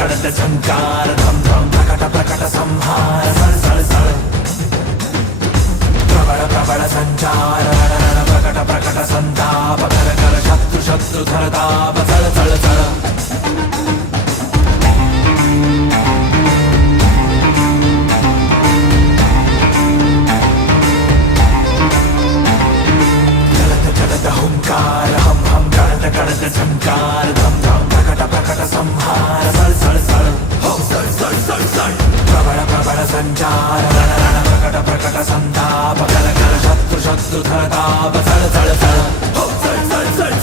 कड़त झंकार धम धम प्रकट प्रकट संहार सळ सळ सळ प्रबळ प्रबळ संचार रण रण प्रकट प्रकट संताप कर कर शत्रु शत्रु धरताप चळ चळ चळ हुंकार हम हम कड़त कड़त झंकार धम धम प्रकट प्रकट संहार सळ सळ सळ हो सळ सळ सळ सळ प्रबळ प्रबळ संचार रण रण प्रकट प्रकट संताप कर कर शत्रु शत्रु धरताप चळ चळ चळ हो सळ सळ सळ